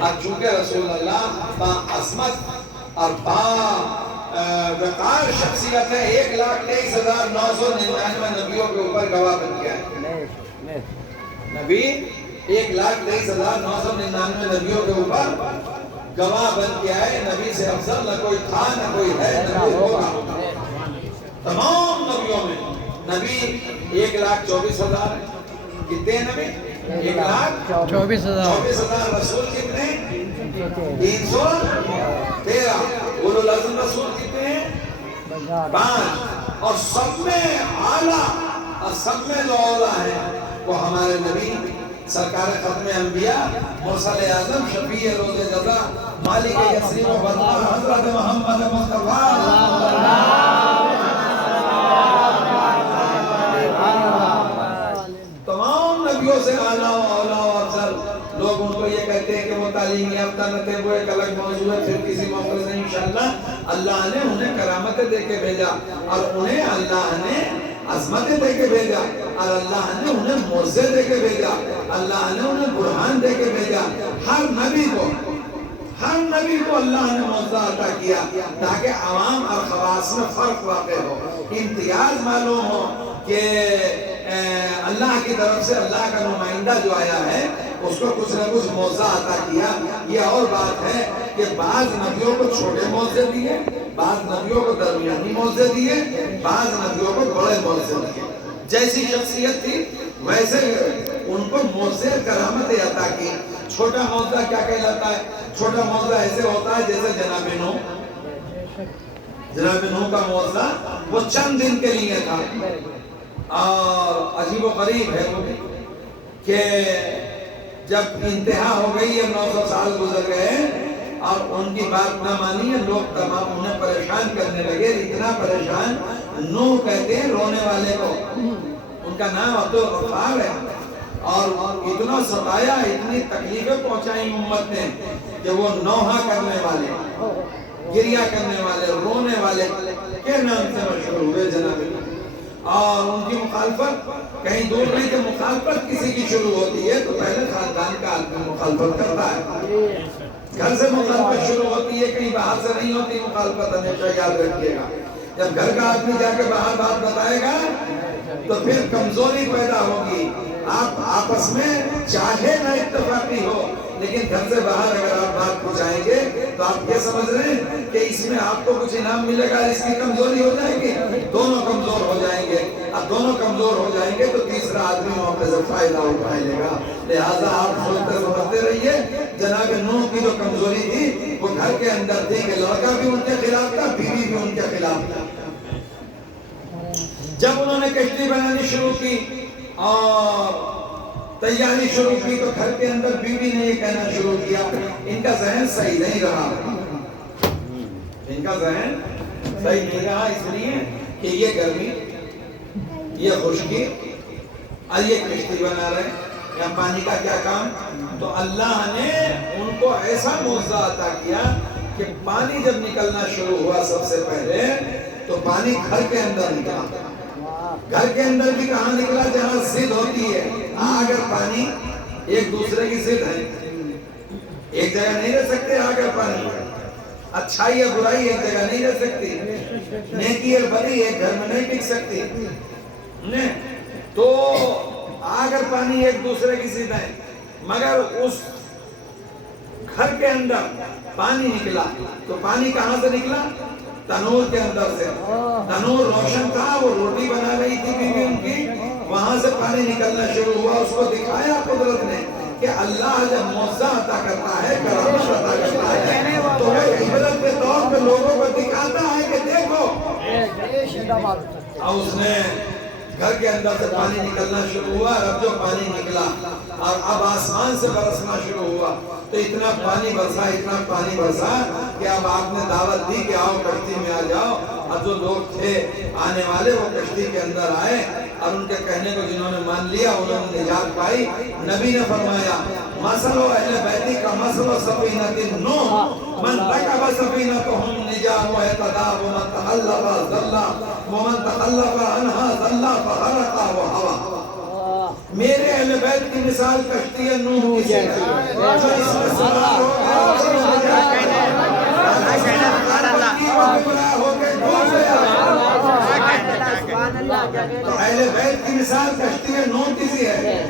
اب چونکہ رسول اللہ با عظمت اور با وقار شخصیت ہے، 1,23,999 نبیوں کے اوپر گواہ بن گیا ہے۔ نبی 1,23,999 نبیوں کے اوپر گواہ بن گیا ہے۔ نبی سے افضل نہ کوئی تھا نہ کوئی ہے نہ کوئی ہوگا۔ تمام نبیوں میں نبی 1,24,000 کتنے ہیں نبی؟ 1,24,000 رسول کتنے؟ 313۔ اولو العزم رسول کتنے ہیں؟ 5۔ اور سب میں اعلیٰ اور سب میں جو اولا ہے وہ ہمارے نبی سرکار ختم انبیاء مرسل اعظم شفیع روز جزا مالک یسرین و بدلا حضرت محمد مصطفیٰ تمام نبیوں سے اعلیٰ و اولا و افضل۔ لوگ ان کو یہ کہتے ہیں کہ وہ تعلیم یافتہ نہ تھے، وہ ایک الگ موضوع ہے، پھر کسی موقع سے انشاءاللہ اللہ نے انہیں کرامتیں دے کے بھیجا اور انہیں اللہ نے عظمتیں دے کے بھیجا اور اللہ نے انہیں معجزے دے کے بھیجا، اللہ نے انہیں برہان دے کے بھیجا۔ ہر نبی کو اللہ نے معجزہ عطا کیا تاکہ عوام اور خواص میں فرق واقع ہو، امتیاز معلوم ہو کہ اللہ کی طرف سے اللہ کا نمائندہ جو آیا ہے اس کو کچھ نہ کچھ معجزہ عطا کیا۔ یہ اور بات ہے کہ بعض نبیوں کو چھوٹے معجزے دیے، بعض نبیوں کو درمیانی معجزے دیے، بعض نبیوں کو بڑے معجزے دیے۔ جیسی شخصیت تھی ویسے ان کو معجزے کرامت عطا کی۔ چھوٹا معجزہ کیا کہلاتا ہے؟ چھوٹا معجزہ ایسے ہوتا ہے جیسے جناب نوح کا معجزہ وہ چند دن کے لیے تھا، اور عجیب و غریب ہے کہ جب انتہا ہو گئی ہے، 900 سال گزر گئے اور ان کی بات نہ مانی ہے، لوگ تمام انہیں پریشان کرنے لگے، اتنا پریشان نوح کہتے ہیں رونے والے کو، ان کا نام عبدالغفار ہے، اور اتنا ستایا، اتنی تکلیفیں پہنچائی امت نے کہ وہ نوحہ کرنے والے، گریہ کرنے والے، رونے والے کے نام سے مشہور ہوئے جناب۔ اور ان کی مخالفت کہیں دور نہیں کہ مخالفت کسی کی شروع ہوتی ہے تو پہلے خاندان کا آدمی مخالفت کرتا ہے، گھر سے مخالفت شروع ہوتی ہے، کہیں باہر سے نہیں ہوتی مخالفت، ہمیشہ یاد رکھیے گا۔ جب گھر کا آدمی جا کے باہر بات بتائے گا تو پھر کمزوری پیدا ہوگی۔ آپ آپس میں چاہے نہ اتفاقی ہو لیکن گھر سے باہر اگر آپ بات پہنچائیں گے تو آپ یہ سمجھ رہے ہیں کہ اس میں آپ کو کچھ انعام ملے گا، اس کی کمزوری ہو جائے گی، دونوں کمزور ہو جائیں گے۔ اب دونوں کمزور ہو جائیں گے تو تیسرا آدمی موقع سے فائدہ اٹھا لے گا۔ لہٰذا آپ سوچتے سمجھتے رہیے، جناب نوح کی جو کمزوری تھی وہ گھر کے اندر تھی کہ لڑکا بھی ان کے خلاف تھا، بیوی بھی ان کے خلاف تھا۔ جب انہوں نے کشتی بنانی شروع کی اور تیاری شروع کی تو گھر کے اندر بیوی نے یہ کہنا شروع کیا، ان کا ذہن صحیح نہیں رہا، ان کا ذہن صحیح نہیں رہا، اس لیے کہ یہ گرمی، یہ خشکی اور یہ کشتی بنا رہے ہیں، یا پانی کا کیا کام؟ تو اللہ نے ان کو ایسا معجزہ عطا کیا کہ پانی جب نکلنا شروع ہوا سب سے پہلے تو پانی گھر کے اندر نکلا۔ گھر کے اندر بھی کہاں نکلا؟ جہاں ضد ہوتی ہے، اگر پانی ایک دوسرے کی ضد ہے، ایک جگہ نہیں رہ سکتے، اگر پانی اچھائی یا برائی ایک جگہ نہیں رہ سکتی، نیکی اور بدی ایک گھر میں نہیں ٹک سکتی، تو اگر پانی ایک دوسرے کی ضد ہے، مگر اس گھر کے اندر پانی نکلا تو پانی کہاں سے نکلا؟ تنور کے اندر سے۔ تنور روشن تھا، وہ روٹی بنا رہی تھی بیوی ان کی، وہاں سے پانی نکلنا شروع ہوا۔ اس کو دکھایا قدرت نے کہ اللہ جب معجزہ عطا کرتا ہے، کرامت عطا کرتا ہے تو وہ عبرت کے طور پہ لوگوں کو دکھاتا ہے کہ دیکھو۔ اور اس نے گھر کے اندر سے پانی نکلنا شروع ہوا، اب جو پانی نکلا اور اب آسمان سے برسنا شروع ہوا تو اتنا پانی برسا کہ اب آپ نے دعوت دی کہ آؤ کشتی میں آ جاؤ، اور جو لوگ تھے آنے والے وہ کشتی کے اندر آئے اور ان کے کہنے کو جنہوں نے مان لیا انہوں نے نجات پائی۔ نبی نے فرمایا مثل اہل بیتی کا مثل سفینۃ نوح من رکب سفینتہم نجا واہتدی ومن تخلف ضل ومن تخلف عنہا ضل فغرق وہوی۔ میرے اہل بیت کی مثال کشتی نوح کی ہے، جو اس میں سوار گمراہ ہو کے ڈوب گیا۔ تو اہل بیت کی مثال کشتی میں نو کسی ہے،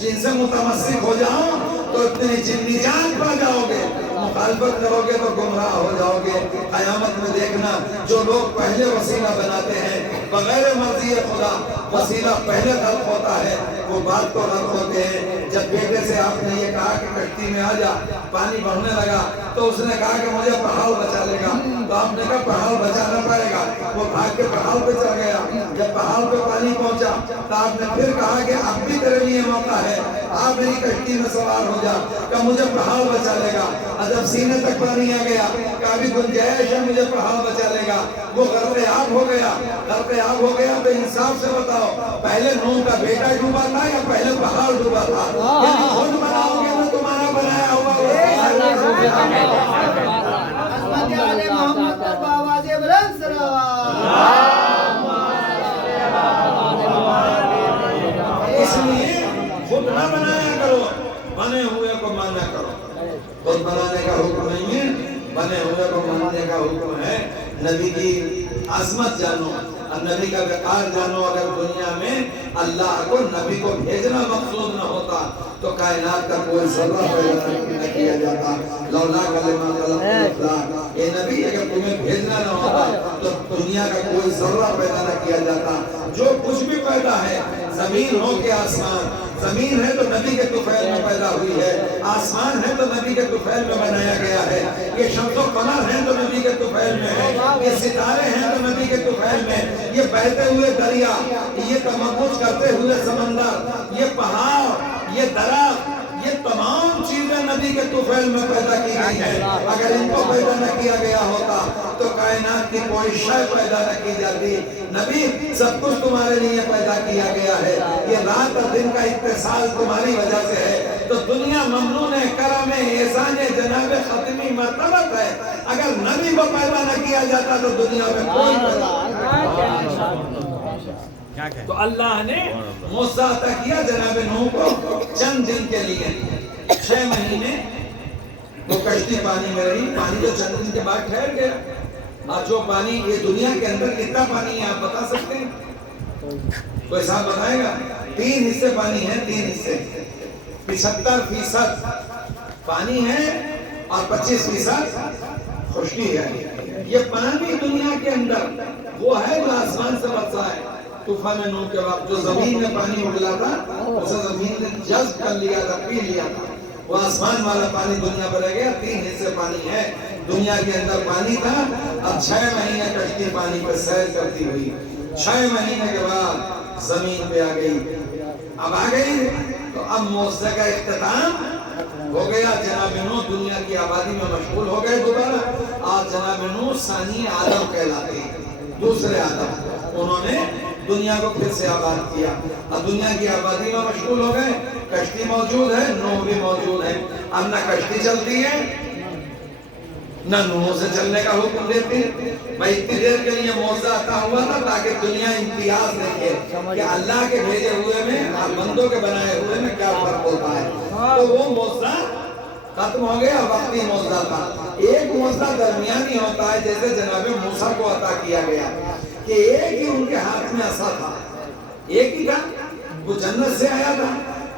جن سے متمسک ہو جاؤ تو اتنی جنی جان پا جاؤ گے، مخالفت کرو گے تو گمراہ ہو جاؤ گے۔ قیامت میں دیکھنا جو لوگ پہلے وسیلہ بناتے ہیں بغیر مرضی خدا، وسیلہ پہلے غلط ہوتا ہے، وہ بات تو غلط ہوتے ہیں۔ جب بیٹے سے آپ نے یہ کہا کہ کشتی میں آ جا، پانی بڑھنے لگا تو اس نے کہا کہ مجھے پہاڑ بچا لے گا، تو آپ نے کہا پہاڑ بچا نہ پائے گا، وہ بھاگ کے پہاڑ پہ چڑھ گیا۔ جب پہاڑ پہ پانی پہنچا تو آپ نے پھر کہا کہ اب بھی تیرے لیے موقع ہے، آپ میری کشتی میں سوار ہو جا، کہ مجھے پہاڑ بچا لے گا۔ جب سینے تک پانی آ گیا کہ ابھی گنجائش ہے، مجھے پہاڑ بچا لے گا، وہ غرق آب ہو گیا۔ غرق آب ہو گیا تو انصاف سے بتاؤ، پہلے نوح کا بیٹا ڈوبا تھا یا پہلے پہاڑ ڈوبا تھا؟ یعنی خود بناؤ گے تو تمہارا بنایا ہوا اس لیے خود نہ بنایا کرو، بنے ہوئے کو مانا کرو۔ خود بنانے کا حکم نہیں ہے، بنے ہوئے کو ماننے کا حکم ہے۔ نبی کی عظمت جانو اور نبی کا وقار جانو۔ اگر دنیا میں اللہ کو نبی کو بھیجنا مقصود نہ ہوتا تو کائنات کا کوئی ذرہ پیدا نہ کیا جاتا۔ لولا کلمہ خلقت الافلاک، اے نبی اگر تمہیں بھیجنا نہ ہوتا تو دنیا کا کوئی ذرہ پیدا نہ کیا جاتا۔ جو کچھ بھی پیدا ہے، زمین ہو کے آسمان، زمین ہے تو نبی کے طفیل میں پیدا ہوئی ہے، آسمان ہے تو نبی کے طفیل میں بنایا گیا ہے، یہ شمس و قمر ہیں تو نبی کے طفیل میں ہے، یہ ستارے ہیں تو نبی کے طفیل میں، یہ بہتے ہوئے دریا، یہ تمغوچ کرتے ہوئے سمندر، یہ پہاڑ، یہ درخت، یہ تمام چیزیں نبی کے طفیل میں پیدا کی گئی ہیں۔ اگر ان کو پیدا نہ کیا گیا ہوتا تو کائنات کی کوئی شے پیدا نہ کی جاتی۔ نبی سب کچھ تمہارے لیے پیدا کیا گیا ہے، یہ رات اور دن کا اتصال تمہاری وجہ سے ہے، تو دنیا ممنون کرم احسان جناب ختمی مرتبت ہے۔ اگر نبی کو پیدا نہ کیا جاتا تو دنیا میں کوئی پیدا۔ تو اللہ نے موسیٰ عطا کیا جناب نوح کو چند دن کے لیے، 6 مہینے وہ کشتی پانی میں رہی۔ پانی تو چند دن کے بعد ٹھہر گیا۔ اور جو پانی یہ دنیا کے اندر کتنا پانی ہے آپ بتا سکتے ہیں؟ کوئی صاحب بتائے گا؟ 3 حصے پانی ہے، 3 حصے، 75% پانی ہے اور 25% خشکی ہے۔ یہ پانی دنیا کے اندر وہ ہے جو آسمان سے برسا ہے۔ طوفان نوح کے وقت جو زمین میں پانی اگلا تھا اسے زمین نے جذب کر لیا تھا، پی لیا تھا، وہ آسمان والا پانی دنیا پر رہ گیا۔ 3 حصے پانی ہے دنیا کے اندر، پانی تھا۔ اب 6 مہینے کشتی پانی پر سیر کرتی ہوئی، 6 مہینے کے بعد زمین پہ آ گئی۔ اب آ گئی تو اب موسیٰ کا اختتام ہو گیا۔ جناب نوح دنیا کی آبادی میں مشغول ہو گئے دوبارہ، اور جناب نوح ثانی آدم کہلاتے ہیں، دوسرے آدم۔ انہوں نے دنیا کو پھر سے آباد کیا، اب دنیا کی آبادی میں مشغول ہو گئے۔ کشتی موجود ہے، نوح بھی موجود ہے۔ اب نہ کشتی چلتی ہے نہ نوح سے چلنے کا حکم دیتے ہیں۔ بھائی اتنی دیر کے لیے موسیٰ عطا ہوا تھا تاکہ دنیا امتیاز دیکھے کہ اللہ کے بھیجے ہوئے میں اور بندوں کے بنائے ہوئے میں کیا فرق ہوتا ہے۔ تو وہ موسیٰ ختم ہو گیا، وقتی موسیٰ تھا۔ ایک موسیٰ درمیانی ہوتا ہے، جیسے جناب موسیٰ کو عطا کیا گیا کہ ایک ہی ان کے ہاتھ میں عصا تھا، ایک ہی تھا، وہ جنت سے آیا تھا۔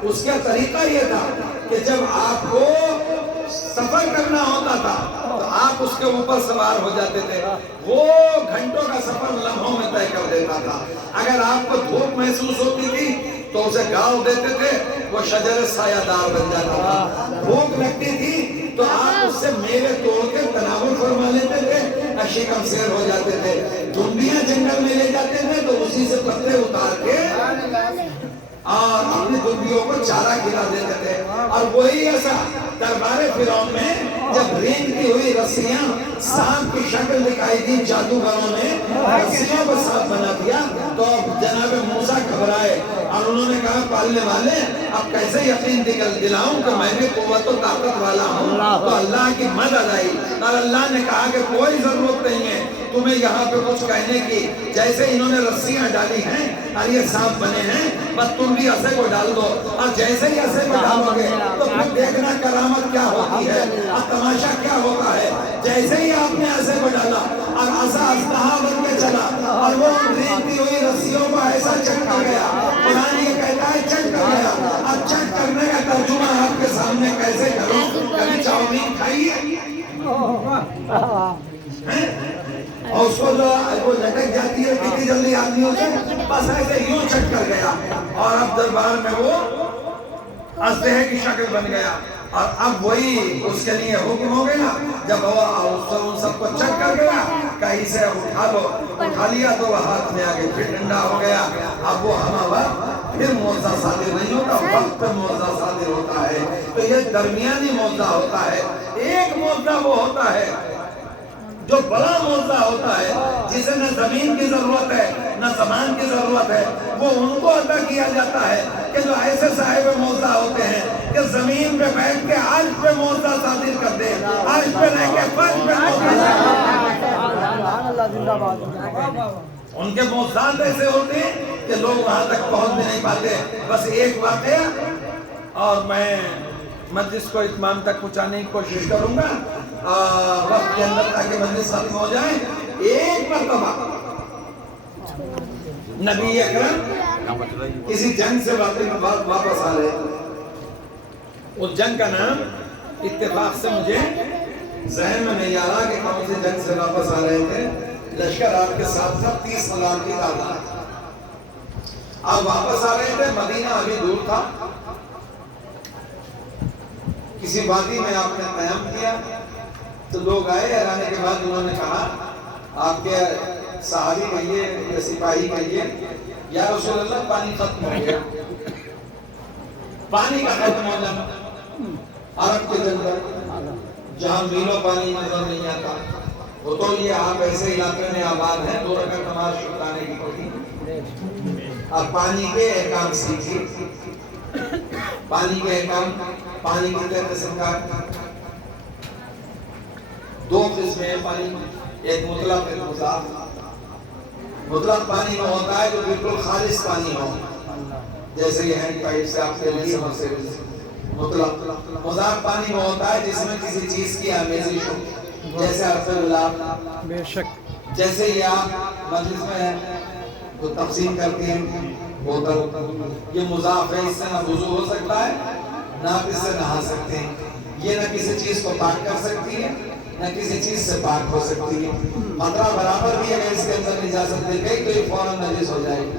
اس کا طریقہ یہ تھا کہ جب آپ کو سفر کرنا ہوتا تھا تو آپ اس کے اوپر سوار ہو جاتے تھے، وہ گھنٹوں کا سفر لمحوں میں طے کر دیتا تھا۔ اگر آپ کو دھوپ محسوس ہوتی تھی تو اسے گاؤ دیتے تھے، وہ شجر سایہ دار بن جاتا تھا۔ بھوک لگتی تھی تو آپ اس سے میوے توڑ کے تناول فرما لیتے تھے، شکم سیر ہو جاتے تھے۔ دنبیاں جنگل میں لے جاتے تھے تو اسی سے پتے اتار کے اور اپنی دنبیوں کو چارہ کھلا دیتے تھے۔ اور وہی ایسا دربار فرعون میں جب رینگتی ہوئی رسیاں سانپ کی شکل دکھائی دی، جادوگروں نے رسیوں کو سانپ بنا دیا، تو جناب موسیٰ گھبرائے اور انہوں نے کہا پالنے والے اب کیسے یقین دلاؤں کہ میں بھی قوت و طاقت والا ہوں۔ تو اللہ کی مدد آئی اور اللہ نے کہا کہ کوئی ضرورت نہیں ہے تمہیں یہاں پہ کچھ کہنے کی، جیسے انہوں نے رسیاں ڈالی ہیں اور یہ سانپ بنے ہیں، بس تم بھی عصے کو ڈال دو، اور جیسے ہی عصے کو ڈالو گے تو پھر دیکھنا کرامت کیا ہوتی ہے اور تماشا کیا ہوتا ہے۔ جیسے ہی آپ نے عصے کو ڈالا اور عصا اسلحہ بن کے چلا اور وہ ریتی ہوئی رسیوں کو ایسا چٹ کر گیا. قرآن یہ کہتا ہے چٹ کر گیا. اب چٹ کرنے کا ترجمہ آپ کے سامنے کیسے کروں؟ کبھی چاؤمین کھائی ہے اور اس کو جو وہ لٹک جاتی ہے کتنی جلدی آدمیوں سے؟ بس ایسے یوں چٹ کر گیا اور اب دربار میں وہ اسلحے کی شکل بن گیا. اور اب وہی اس کے لیے حکم ہو گیا جب وہ ان سب کو چک کر گیا کہیں سے اٹھا لو. اٹھا لیا تو وہ ہاتھ میں آگے پھر ڈنڈا ہو گیا. اب وہ ہمہ وقت پھر معجزہ صادر نہیں ہوتا, وقت پہ معجزہ صادر ہوتا ہے. تو یہ درمیانی معجزہ ہوتا ہے. ایک معجزہ وہ ہوتا ہے جو بڑا معجزہ ہوتا ہے جسے نہ زمین کی ضرورت ہے نہ زمان کی ضرورت ہے. وہ ان کو عطا کیا جاتا ہے کہ جو ایسے صاحب معجزہ ہوتے ہیں کہ زمین پہ بیٹھ کے عرش پہ معجزہ صادر کر دے, عرش پہ رہ کے فرش پہ معجزہ. ان کے معجزات ایسے ہوتے ہیں کہ لوگ وہاں تک پہنچ بھی نہیں پاتے. بس ایک واقعہ اور میں مجلس کو اتمام تک پہنچانے کی کوشش کروں گا وقت کے اندر تاکہ مجلس ختم ہو جائے. ایک مرتبہ نبی اکرم کسی جنگ سے واپس آ رہے تھے. اس جنگ کا نام اتفاق سے مجھے ذہن میں نہیں آ رہا کہ کون سے جنگ سے واپس آ رہے تھے. لشکر آپ کے ساتھ تھا 30,000 کی تعداد. آپ واپس آ رہے تھے, مدینہ ابھی دور تھا. کسی وادی میں آپ نے قیام کیا تو لوگ آئے. آنے کے بعد انہوں نے کہا آپ کے صحابی کہیے یا سپاہی کہیے یا رسول اللہ پانی ختم ہو گیا. پانی کا ختم ہو جانا عرب کے جنگل جہاں میلوں پانی نظر نہیں آتا. وہ تو یہ آپ ایسے علاقے میں آباد ہیں 2 رکعت نماز چھٹانے کی کوئی. آپ پانی کے احکام سیکھیے. پانی کے احکام, پانی کتنے قسم کا؟ 2 قسم ہیں پانی, ایک مطلق ایک مضاف. مطلق پانی میں ہوتا ہے جو بالکل خالص پانی ہو, جیسے یہ ہینڈ پائپ سے آپ کے لیے سے مطلق. مضاف پانی میں ہوتا ہے جس میں کسی چیز کی آمیزش ہو, جیسے حرف اللہ. بے شک جیسے یہ آپ مجلس میں وہ تقسیم کرتے ہیں بوتل, یہ مضاف ہے. اس سے نہ وضو ہو سکتا ہے نہ آپ اس سے نہا سکتے ہیں. یہ نہ کسی چیز کو پاک کر سکتی ہے نہ کسی چیز سے پاک ہو سکتی ہے. مطرح برابر بھی اگر اس کے اندر اجازت دے گئی تو یہ فوراً نجس ہو جائے گی.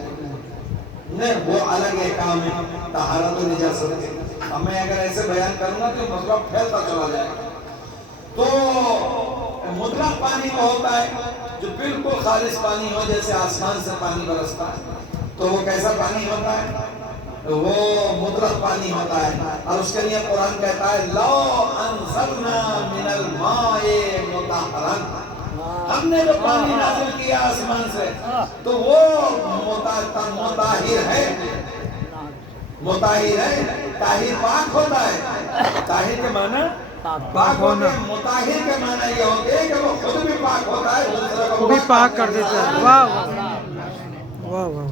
نہیں, وہ الگ احکام ہے طہارت و نجاست کے. اب میں اگر ایسے بیان کروں گا تو مسئلہ پھیلتا چلا جائے گا. تو مطلق پانی وہ ہوتا ہے جو بالکل خالص پانی ہو, جیسے آسمان سے پانی برستا ہے. تو وہ کیسا پانی ہوتا ہے؟ وہ مطلق پانی ہوتا ہے. اور اس کے لیے قرآن کہتا ہے لو انزلنا من الماء مطہرا, ہم نے جو پانی نازل کیا آسمان سے تو وہ مطہر ہے. مطہر ہے, طاہر پاک ہوتا ہے. طاہر کے معنی پاک ہونا, مطہر کے معنی یہ ہوتے ہیں کہ وہ خود بھی پاک ہوتا ہے, دوسرے کو بھی پاک کر دیتا ہے. واہ واہ واہ.